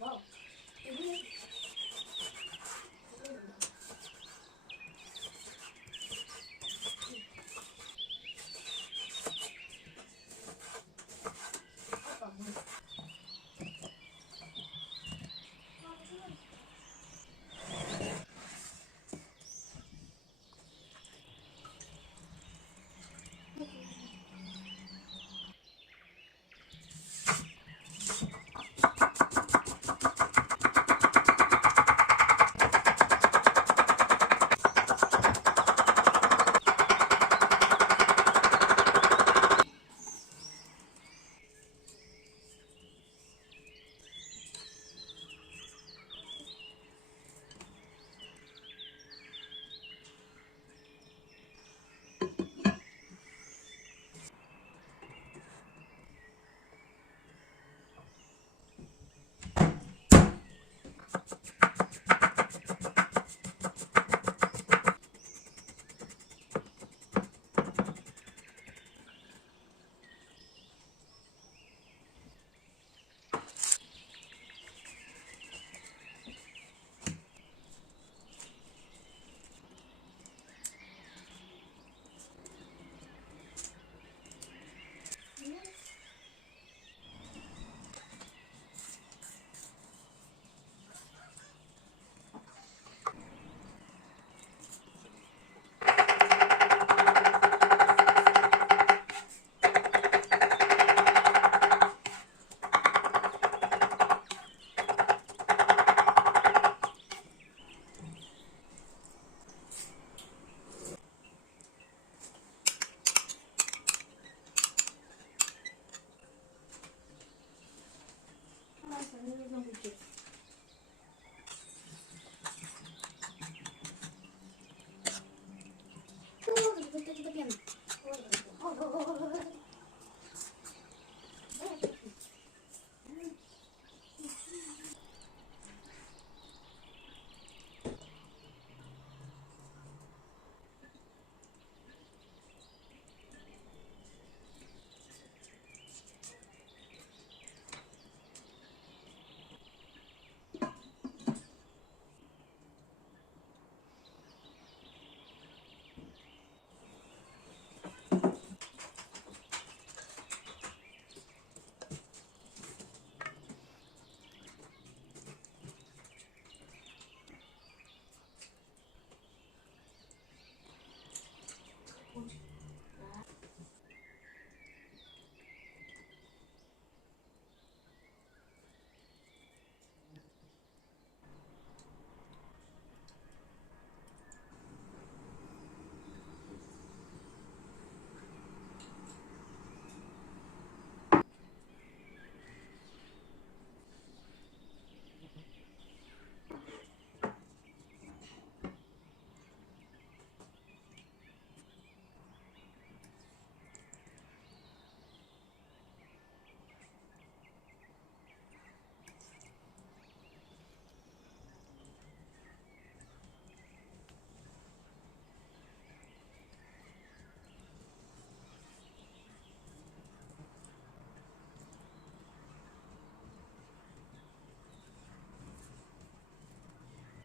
Wow. не нужно будет. О, вот это добьем.